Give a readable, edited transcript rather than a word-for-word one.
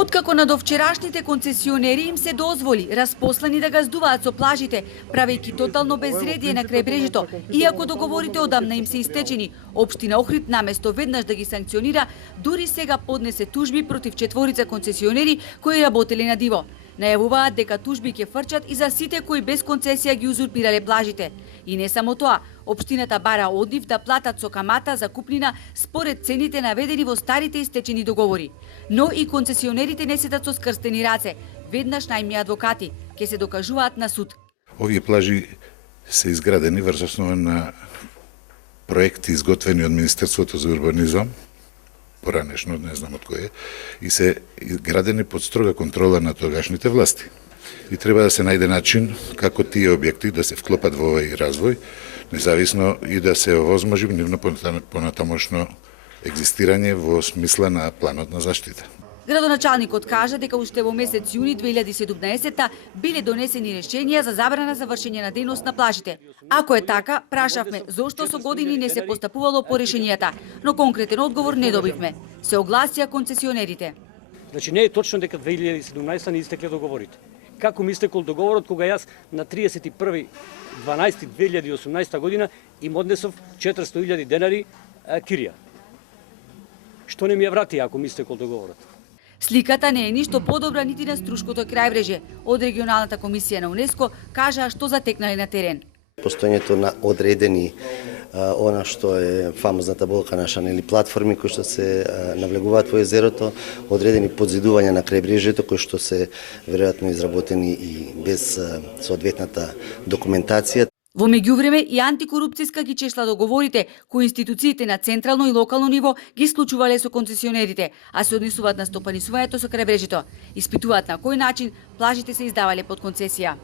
Откако на довчерашните концесионери им се дозволи распослани да газдуваат со плажите, правејќи тотално безредие на крајбрежето, иако договорите одамна им се истечени, општина Охрид наместо веднаш да ги санкционира, дури сега поднесе тужби против четворица концесионери кои работеле на диво. Најавуваат дека тужби ќе фрчат и за сите кои без концесија ги узурпирале плажите. И не само тоа, општината бара одив да платат со камата за купнина според цените наведени во старите истечени договори. Но и концесионерите не седат со скрстени раце. Веднаш најми адвокати ќе се докажуваат на суд. Овие плажи се изградени врз основа на проекти изготвени од Министерството за урбанизам, поранешно, не знам од кој е, и се градени под строга контрола на тогашните власти. И треба да се најде начин како тие објекти да се вклопат во овој развој, независно и да се овозможи нивно понатамошно екзистирање во смисла на планот на заштита. Градоначалникот кажа дека уште во месец јуни 2017 биле донесени решенија за забрана за вршење на дејност на плажите. Ако е така, прашавме зошто со години не се постапувало по решенијата, но конкретен одговор не добивме. Се огласија концесионерите. Значи не е точно дека 2017 не истекле договорите. Како ми истекол договорот кога јас на 31.12.2018 година им однесов 400.000 денари кирија? Што не ми ја врати ако ми истекол договорот? Сликата не е ништо подобра нити на Струшкото крајбрежје. Од регионалната комисија на УНЕСКО кажаа што затекнале на терен. Постоењето на одредени она што е фамозната болка наша, нели, платформи кои што се навлегуваат во езерото, одредени подзидувања на крајбрежјето кои што се веројатно изработени и без соодветната документација. Во меѓувреме и антикорупцијска ги чешла договорите кои институциите на централно и локално ниво ги исклучувале со концесионерите, а се однесуваат на стопанисувањето со крајбрежјето. Испитуваат на кој начин плажите се издавале под концесија.